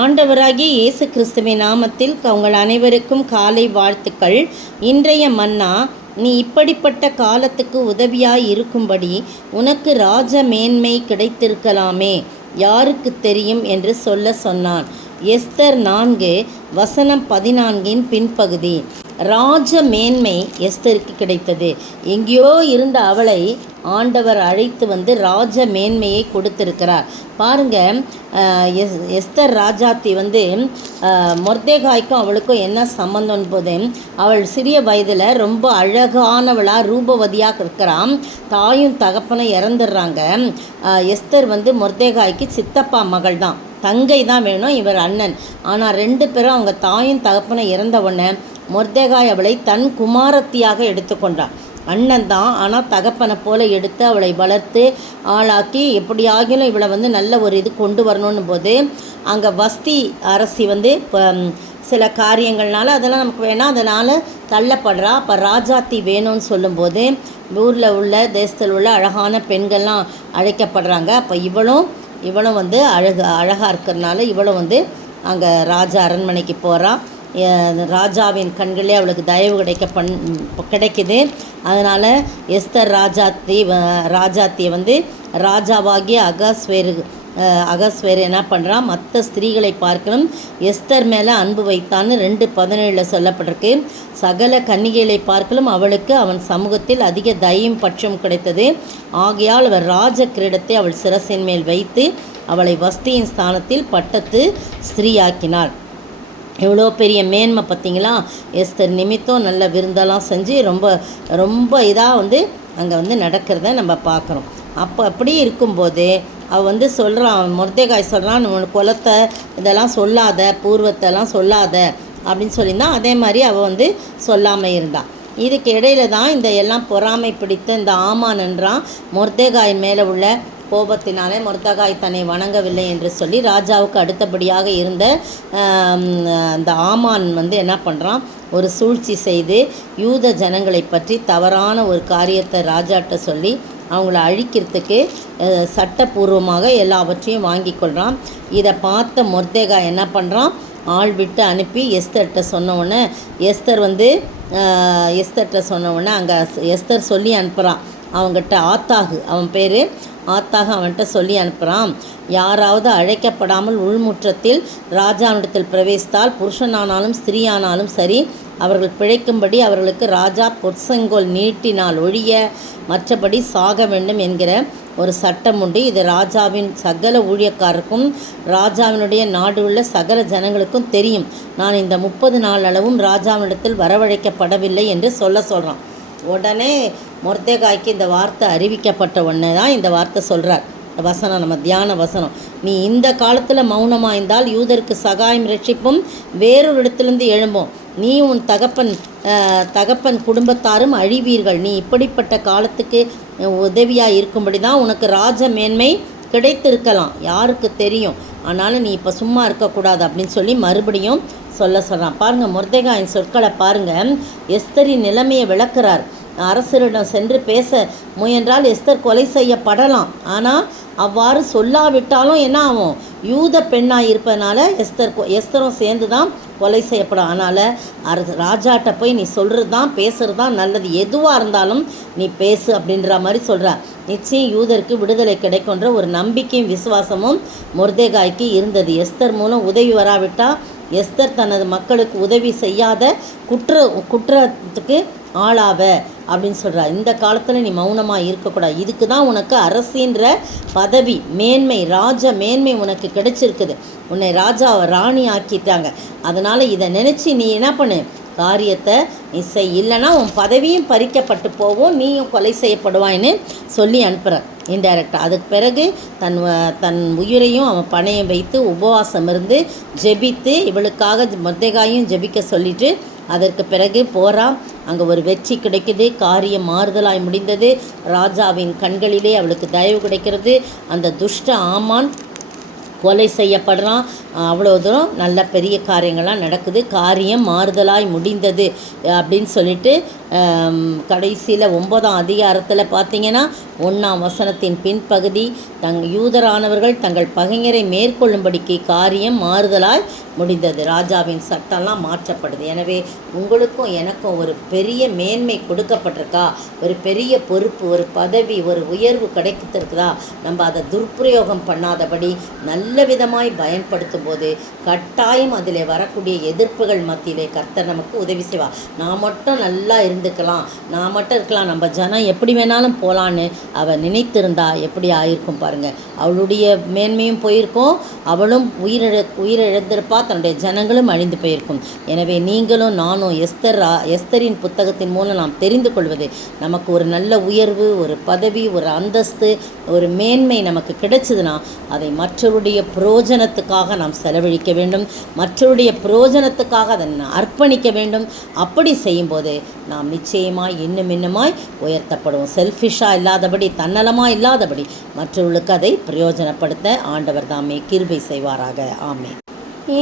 ஆண்டவராகிய இயேசு கிறிஸ்துவின் நாமத்தில் உங்கள் அனைவருக்கும் காலை வாழ்த்துக்கள். இன்றைய மன்னா, நீ இப்படிப்பட்ட காலத்துக்கு உதவியாய் இருக்கும்படி உனக்கு ராஜ மேன்மை கிடைத்திருக்கலாமே, யாருக்கு தெரியும் என்று சொல்ல சொன்னான். எஸ்தர் 4:14 பின்பகுதி. ராஜ மேன்மை எஸ்தருக்கு கிடைத்தது. எங்கேயோ இருந்த அவளை ஆண்டவர் அழைத்து வந்து ராஜ மேன்மையை கொடுத்திருக்கிறார். பாருங்க, எஸ்தர் ராஜாத்தி வந்து மொர்தெகாய்க்கும் அவளுக்கும் என்ன சம்பந்தம் போது, அவள் சிறிய வயதில் ரொம்ப அழகானவளாக ரூபவதியாக இருக்கிறான். தாயும் தகப்பனும் இறந்துடுறாங்க. எஸ்தர் வந்து மொர்தெகாய்க்கு சித்தப்பா மகள் தான், தங்கை தான் வேணும், இவர் அண்ணன். ஆனால் 2 பேரும் அவங்க தாயும் தகப்பனை இறந்த உடனே மொர்தெகாய் அவளை தன் குமாரத்தியாக எடுத்துக்கொண்டான். அண்ணன் தான், ஆனால் தகப்பனை போல எடுத்து அவளை வளர்த்து ஆளாக்கி எப்படியாகிலும் இவளை வந்து நல்ல ஒரு இது கொண்டு வரணும்னு போது, அங்கே வஸ்தி அரசி வந்து சில காரியங்கள்னால அதெல்லாம் நமக்கு வேணாம், அதனால் தள்ளப்படுறா. அப்போ ராஜாத்தி வேணும்னு சொல்லும்போது ஊரில் உள்ள தேசத்தில் உள்ள அழகான பெண்கள்லாம் அழைக்கப்படுறாங்க. அப்போ இவளும் வந்து அழகாக இருக்கிறதுனால இவளும் வந்து அங்கே ராஜா அரண்மனைக்கு போகிறான். ராஜாவின் கண்களே அவளுக்கு தயவு கிடைக்குது. அதனால் எஸ்தர் ராஜாத்தியை வந்து ராஜாவாகிய அகஸ்வேரு என்ன பண்ணுறான், மற்ற ஸ்திரீகளை பார்க்கணும் எஸ்தர் மேலே அன்பு வைத்தான்னு 2:17 சொல்லப்பட்டிருக்கு. சகல கன்னிகைகளை பார்க்கலும் அவளுக்கு அவன் சமூகத்தில் அதிக தயவும் பட்சம் கிடைத்தது. ஆகையால் அவர் ராஜ கிரீடத்தை அவள் சிரசின் மேல் வைத்து அவளை வஸ்தியின் ஸ்தானத்தில் பட்டத்து ஸ்திரீயாக்கினாள். எவ்வளோ பெரிய மேன்மை பார்த்தீங்களா! எஸ்தர் நிமித்தம் நல்ல விருந்தெல்லாம் செஞ்சு ரொம்ப ரொம்ப இதாக வந்து அங்கே வந்து நடக்கிறத நம்ம பார்க்குறோம். அப்படி இருக்கும்போது அவள் வந்து சொல்கிறான், மொர்தெகாய் சொல்கிறான், குலத்தை இதெல்லாம் சொல்லாத, பூர்வத்தெல்லாம் சொல்லாத அப்படின்னு சொல்லியிருந்தான். அதே மாதிரி அவள் வந்து சொல்லாமல் இருந்தாள். இதுக்கு இடையில தான் இந்த எல்லாம் பொறாமை பிடித்த இந்த ஆமான் என்றான். மொர்தெகாய் மேலே உள்ள கோபத்தினாலே மொர்தெகாய் தன்னை வணங்கவில்லை என்று சொல்லி ராஜாவுக்கு அடுத்தபடியாக இருந்த அந்த ஆமான் வந்து என்ன பண்ணுறான், ஒரு சூழ்ச்சி செய்து யூத ஜனங்களை பற்றி தவறான ஒரு காரியத்தை ராஜாட்ட சொல்லி அவங்கள அழிக்கிறதுக்கு சட்டப்பூர்வமாக எல்லாவற்றையும் வாங்கி கொள்கிறான். இதை பார்த்த மொர்தெகாய் என்ன பண்ணுறான், ஆள் விட்டு அனுப்பி எஸ்தர்கிட்ட சொன்ன உடனே எஸ்தர்கிட்ட சொன்ன உடனே அங்கே எஸ்தர் சொல்லி அனுப்புகிறான். அவங்ககிட்ட ஆத்தாகு, அவன் பேர் ஆத்தாக, அவன்கிட்ட சொல்லி அனுப்புகிறான், யாராவது அழைக்கப்படாமல் உள்முற்றத்தில் ராஜாவிடத்தில் பிரவேசித்தால் புருஷனானாலும் ஸ்திரீயானாலும் சரி, அவர்கள் பிழைக்கும்படி அவர்களுக்கு ராஜா பொற்செங்கோல் நீட்டினால் ஒழிய மற்றபடி சாக வேண்டும் என்கிற ஒரு சட்டம் உண்டு. இது ராஜாவின் சகல ஊழியக்காரருக்கும் ராஜாவினுடைய நாடு உள்ள சகல ஜனங்களுக்கும் தெரியும். நான் இந்த 30 நாள் அளவும் ராஜாவினிடத்தில் வரவழைக்கப்படவில்லை என்று சொல்கிறான். உடனே மொர்தெகாய்க்கு இந்த வார்த்தை அறிவிக்கப்பட்ட உடனே தான் இந்த வார்த்தை சொல்கிறார். வசனம் நம்ம தியான வசனம். நீ இந்த காலத்தில் மௌனமாக இருந்தால் யூதருக்கு சகாயம் ரட்சிப்பும் வேறொரு இடத்துலேருந்து எழும்போம். நீ உன் தகப்பன் குடும்பத்தாரும் அழிவீர்கள். நீ இப்படிப்பட்ட காலத்துக்கு உதவியாக இருக்கும்படி தான் உனக்கு ராஜ மேன்மை கிடைத்திருக்கலாம், யாருக்கு தெரியும். ஆனாலும் நீ இப்போ சும்மா இருக்கக்கூடாது அப்படின்னு சொல்லி மறுபடியும் சொல்கிறான். பாருங்கள், மொர்தெகாயின் சொற்களை பாருங்கள். எஸ்தரின் நிலைமையை விளக்குறார். அரசரிடம் சென்று பேச முயன்றால் எஸ்தர் கொலை செய்யப்படலாம். ஆனால் அவ்வாறு சொல்லாவிட்டாலும் என்ன ஆகும், யூத பெண்ணாக இருப்பதனால எஸ்தரும் சேர்ந்து தான் கொலை செய்யப்படும். அதனால் ராஜாட்ட போய் நீ சொல்கிறது தான் பேசுகிறது தான் நல்லது, எதுவாக இருந்தாலும் நீ பேசு அப்படின்ற மாதிரி சொல்கிறார். நிச்சயம் யூதருக்கு விடுதலை கிடைக்குன்ற ஒரு நம்பிக்கையும் விசுவாசமும் மொர்தெகாய்க்கு இருந்தது. எஸ்தர் மூலம் உதவி வராவிட்டால் எஸ்தர் தனது மக்களுக்கு உதவி செய்யாத குற்றத்துக்கு ஆளாவ அப்படின்னு சொல்கிறார். இந்த காலத்தில் நீ மௌனமாக இருக்கக்கூடாது. இதுக்கு தான் உனக்கு அரசின்ற பதவி மேன்மை, ராஜ மேன்மை உனக்கு கிடைச்சிருக்குது. உன்னை ராணி ஆக்கிட்டாங்க. அதனால் இதை நினச்சி நீ என்ன பண்ணு, காரியத்தை நீ செய், இல்லைன்னா உன் பதவியும் பறிக்கப்பட்டு போவோம், நீயும் கொலை செய்யப்படுவான்னு சொல்லி அனுப்புகிறார் இன்டைரக்டாக. அதுக்கு பிறகு தன் உயிரையும் அவன் பணையம் வைத்து உபவாசம் இருந்து ஜெபித்து இவளுக்காக மொர்தெகாயும் ஜெபிக்க சொல்லிட்டு அதற்கு பிறகு போகிறான். அங்கே ஒரு வெற்றி கிடைக்குது, காரியம் மாறுதலாய் முடிந்தது. ராஜாவின் கண்களிலே அவளுக்கு தயவு கிடைக்கிறது. அந்த துஷ்ட ஆமான் கொலை செய்யப்படுறான். அவ்வளோ தூரம் நல்ல பெரிய காரியங்கள்லாம் நடக்குது. காரியம் மாறுதலாய் முடிந்தது அப்படின்னு சொல்லிட்டு கடைசியில் 9ஆம் அதிகாரத்தில் பார்த்தீங்கன்னா 1 பின்பகுதி யூதரானவர்கள் தங்கள் பகைஞரை மேற்கொள்ளும்படிக்கு காரியம் மாறுதலாய் முடிந்தது. ராஜாவின் சட்டம்லாம் மாற்றப்படுது. எனவே உங்களுக்கும் எனக்கும் ஒரு பெரிய மேன்மை கொடுக்கப்பட்டிருக்கா, ஒரு பெரிய பொறுப்பு, ஒரு பதவி, ஒரு உயர்வு கிடைத்திருக்குதா. நம்ம அதை துர்பிரயோகம் பண்ணாதபடி நல்ல விதமாய் பயன்படுத்தும் போது கட்டாயம் அதில் வரக்கூடிய எதிர்ப்புகள் மத்தியிலே கர்த்தர் நமக்கு உதவி செய்வார். நான் மட்டும் நல்லா இருந்துக்கலாம், நான் மட்டும் இருக்கலாம், நம்ம ஜனம் எப்படி வேணாலும் போகலான்னு அவள் நினைத்திருந்தா எப்படி ஆயிருக்கும் பாருங்கள். அவளுடைய மேன்மையும் போயிருக்கும், அவளும் உயிரிழந்திருப்பா, தன்னுடைய ஜனங்களும் அழிந்து போயிருக்கும். எனவே நீங்களும் நானும் எஸ்தரின் புத்தகத்தின் மூலம் நாம் தெரிந்து கொள்வது, நமக்கு ஒரு நல்ல உயர்வு, ஒரு பதவி, ஒரு அந்தஸ்து, ஒரு மேன்மை நமக்கு கிடைச்சதுன்னா அதை மற்றவருடைய பிரயோஜனத்துக்காக நாம் செலவழிக்க வேண்டும், மற்றவருடைய பிரயோஜனத்துக்காக அதை அர்ப்பணிக்க வேண்டும். அப்படி செய்யும்போது நாம் நிச்சயமாய் இன்னுமாய் உயர்த்தப்படுவோம். செல்ஃபிஷாக இல்லாதபடி, தன்னலமாக இல்லாதபடி மற்றவர்களுக்கு அதை பிரயோஜனப்படுத்த ஆண்டவர் தாமே கிருபை செய்வாராக. ஆமென்.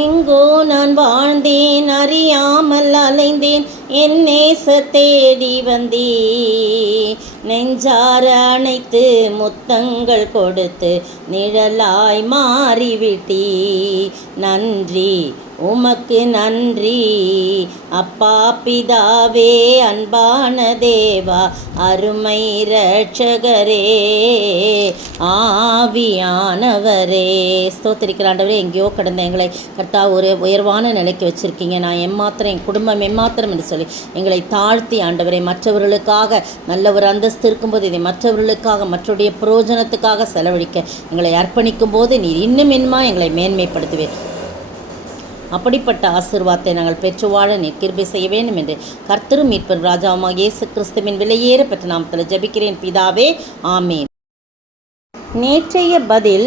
எங்கோ நான் வாழ்ந்தேன், அறியாமல் அலைந்தேன், என் நேச தேடி வந்தே, நெஞ்சார அணைத்து முத்தங்கள் கொடுத்து நிழலாய் மாறிவிட்டீ. நன்றி உமக்கு நன்றி அப்பா பிதாவே, அன்பான தேவா, அருமை இரட்சகரே, ஆவியானவரே. ஸ்தோத்திரிக்கிறாண்டவரே, எங்கேயோ கடந்த எங்களை கர்த்தா ஒரு உயர்வான நிலைக்கு வச்சுருக்கீங்க. நான் எம்மாத்திரம், என் குடும்பம் எம்மாத்திரம் என்று சொல்லி எங்களை தாழ்த்தி ஆண்டவரை மற்றவர்களுக்காக நல்ல ஒரு அந்தஸ்து இருக்கும்போது இதை மற்றவர்களுக்காக, மற்றவருடைய பிரயோஜனத்துக்காக செலவழிக்க எங்களை அர்ப்பணிக்கும் போது நீர் இன்னுமா எங்களை மேன்மைப்படுத்துவீர். அப்படிப்பட்ட ஆசீர்வாதத்தை நாங்கள் பெற்று வாழ நீர் கிருபை செய்ய வேண்டும் என்று கர்த்தரும் மீட்பரும் ராஜாவுமாக இயேசு கிறிஸ்துவின் விலையேற பெற்ற நாமத்தில் ஜெபிக்கிறேன் பிதாவே, ஆமேன். நேற்றைய பதில்.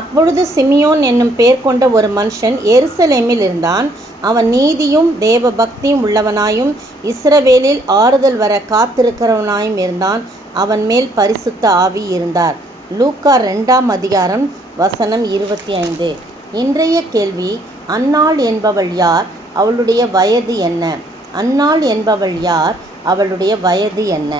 அப்பொழுது சிமியோன் என்னும் பெயர் கொண்ட ஒரு மனுஷன் எருசலேமில் இருந்தான். அவன் நீதியும் தேவ பக்தியும் உள்ளவனாயும் இஸ்ரவேலில் ஆறுதல் வர காத்திருக்கிறவனாயும் இருந்தான். அவன் மேல் பரிசுத்த ஆவி இருந்தார். லூக்கா 2:25. இன்றைய கேள்வி, அன்னாள் என்பவள் யார்? அவளுடைய வயது என்ன? அன்னாள் என்பவள் யார்? அவளுடைய வயது என்ன?